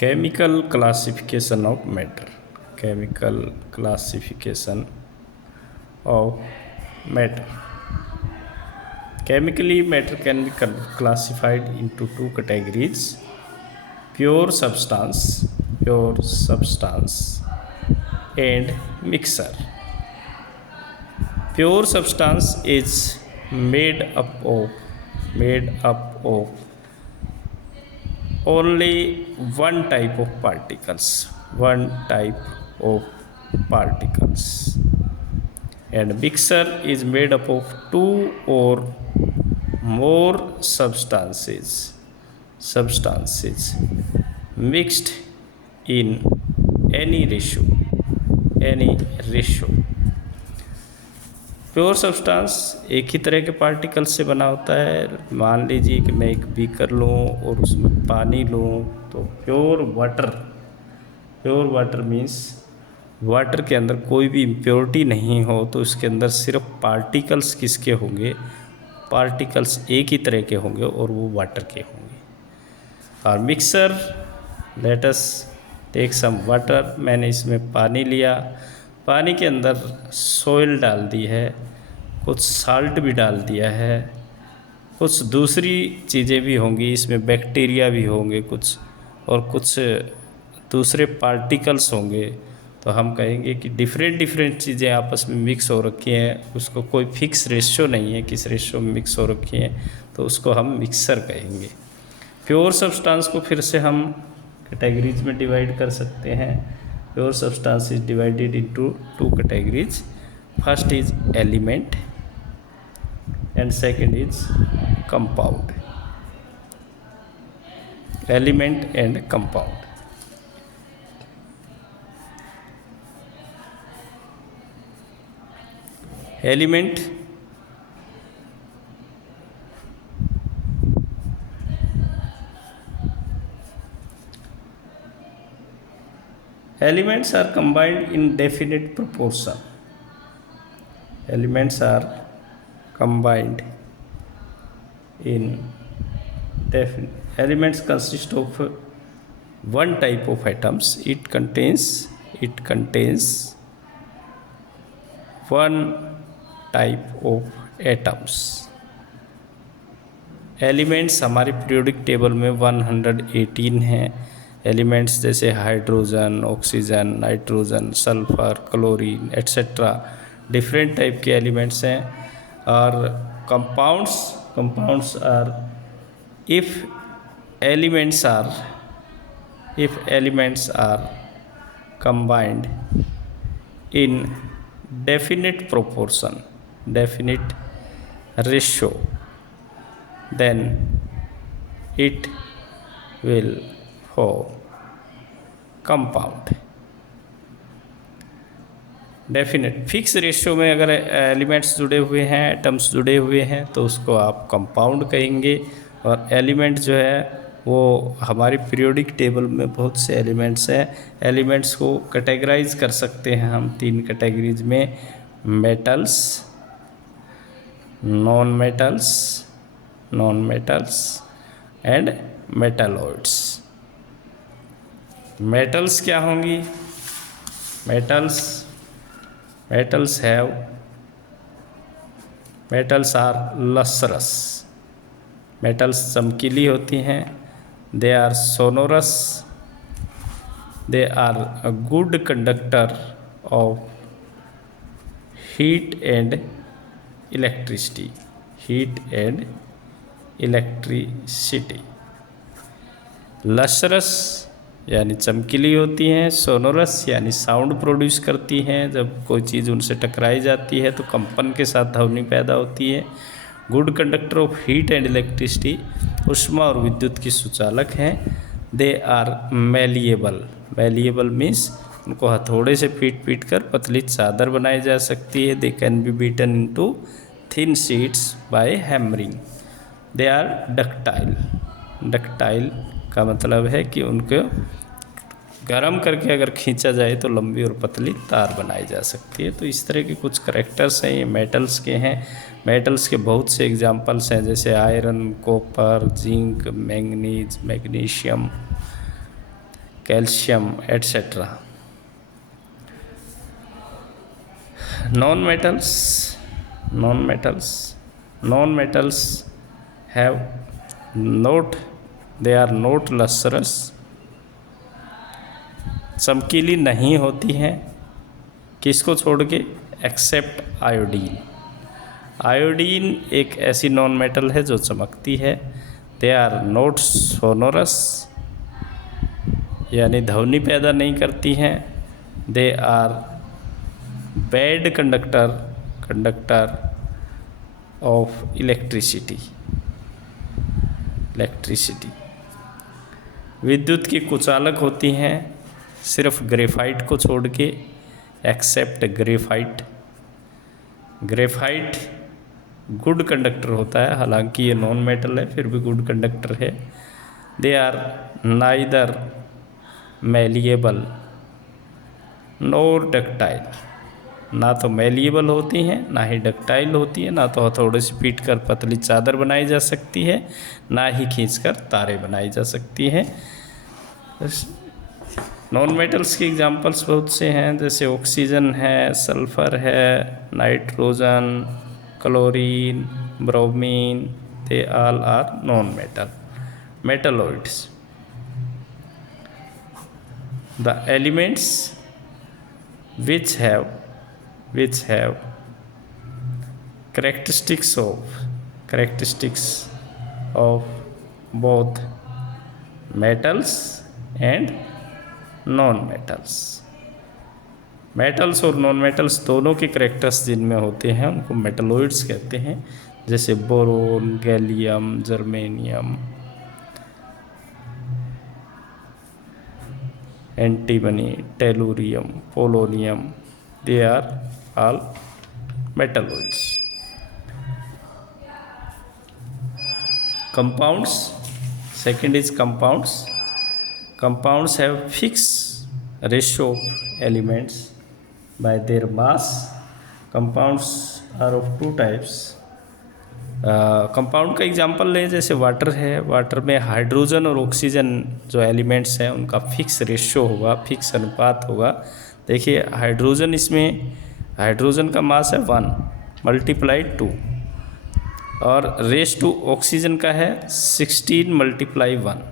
Chemical classification of matter. Chemical classification of matter. Chemically, matter can be classified into two categories: pure substance and mixture. Pure substance is made up of only one type of particles, and mixture is made up of two or more substances mixed in any ratio. Pure substance एक ही तरह के particle से बना होता है। मान लीजिए कि मैं एक बीकर लूँ और उसमें पानी लूँ, तो प्योर वाटर मीन्स वाटर के अंदर कोई भी इम्प्योरिटी नहीं हो, तो उसके अंदर सिर्फ पार्टिकल्स किसके होंगे? पार्टिकल्स एक ही तरह के होंगे और वो वाटर के होंगे। और mixer, let us take some water. मैंने इसमें पानी लिया, पानी के अंदर सोइल डाल दी है, कुछ साल्ट भी डाल दिया है, कुछ दूसरी चीज़ें भी होंगी, इसमें बैक्टीरिया भी होंगे कुछ, और कुछ दूसरे पार्टिकल्स होंगे। तो हम कहेंगे कि डिफरेंट चीज़ें आपस में मिक्स हो रखी हैं, उसको कोई फिक्स रेशियो नहीं है किस रेशियो में मिक्स हो रखी हैं, तो उसको हम मिक्सर कहेंगे। प्योर सब्सटेंस को फिर से हम कैटेगरीज में डिवाइड कर सकते हैं। Pure substance is divided into two categories. First is element and second is compound. Element and compound. Element Elements are combined in definite proportion. Elements are combined in definite. Elements consist of one type of atoms. It contains one type of atoms. Elements हमारे periodic table में 118 हैं। Elements जैसे hydrogen, oxygen, nitrogen, sulphur, chlorine etcetera, different type के elements हैं। और compounds are if elements are combined in definite proportion, definite ratio, then it will form compound. Definite fix ratio में अगर elements जुड़े हुए हैं, एटम्स जुड़े हुए हैं, तो उसको आप कंपाउंड कहेंगे। और एलिमेंट जो है वो हमारी पीरियोडिक टेबल में बहुत से एलिमेंट्स हैं। एलिमेंट्स को कैटेगराइज कर सकते हैं हम तीन कैटेगरीज में: metals, non metals and metalloids. Metals क्या होंगी? Metals are lustrous. मेटल्स चमकीली होती हैं। They are sonorous. They are a good conductor of heat and electricity. Lustrous यानी चमकीली होती हैं, सोनोरस यानी साउंड प्रोड्यूस करती हैं। जब कोई चीज़ उनसे टकराई जाती है तो कंपन के साथ ध्वनि पैदा होती है। Good conductor of heat and electricity, ऊष्मा और विद्युत की सुचालक हैं। दे आर मैलिएबल मीन्स उनको हथौड़े से पीट कर पतली चादर बनाई जा सकती है। They can be beaten into thin sheets by hammering. They are ductile का मतलब है कि उनको गरम करके अगर खींचा जाए तो लंबी और पतली तार बनाई जा सकती है। तो इस तरह के कुछ करैक्टर्स हैं, ये मेटल्स के हैं। मेटल्स के बहुत से एग्जाम्पल्स हैं, जैसे iron, copper, zinc, manganese, magnesium, calcium, etc. Non-metals have not, they are not lustrous, चमकीली नहीं होती हैं, किसको छोड़ के, एक्सेप्ट आयोडीन। आयोडीन एक ऐसी नॉन मेटल है जो चमकती है। दे आर नॉट सोनोरस, यानी ध्वनि पैदा नहीं करती हैं। They are bad conductor of electricity. विद्युत की कुचालक होती हैं, सिर्फ ग्रेफाइट को छोड़ के, एक्सेप्ट ग्रेफाइट गुड कंडक्टर होता है, हालांकि ये नॉन मेटल है फिर भी गुड कंडक्टर है। They are neither malleable nor ductile, ना तो मैलिएबल होती हैं ना ही डक्टाइल होती है, ना तो हथौड़े से पीट कर पतली चादर बनाई जा सकती है, ना ही खींचकर तारे बनाई जा सकती हैं। नॉन मेटल्स के एग्जांपल्स बहुत से हैं, जैसे ऑक्सीजन है, सल्फर है, nitrogen, chlorine, bromine, they all are non metalloids. The elements which have characteristics of both metals and non-metals। Metals और नॉन मेटल्स दोनों के करेक्टर्स जिनमें होते हैं उनको मेटलॉइड्स कहते हैं, जैसे boron, gallium, germanium, antimony, tellurium, polonium, they are all metalloids. Compounds, second is compounds. Compounds have fix ratio of elements by their mass. Compounds are of two types. Compound का example लें, जैसे water है, water में hydrogen और oxygen जो elements हैं उनका fix ratio होगा, फिक्स अनुपात होगा। देखिए हाइड्रोजन, इसमें हाइड्रोजन का मास है 1 × 2 और रेस टू ऑक्सीजन का है 16 × 1।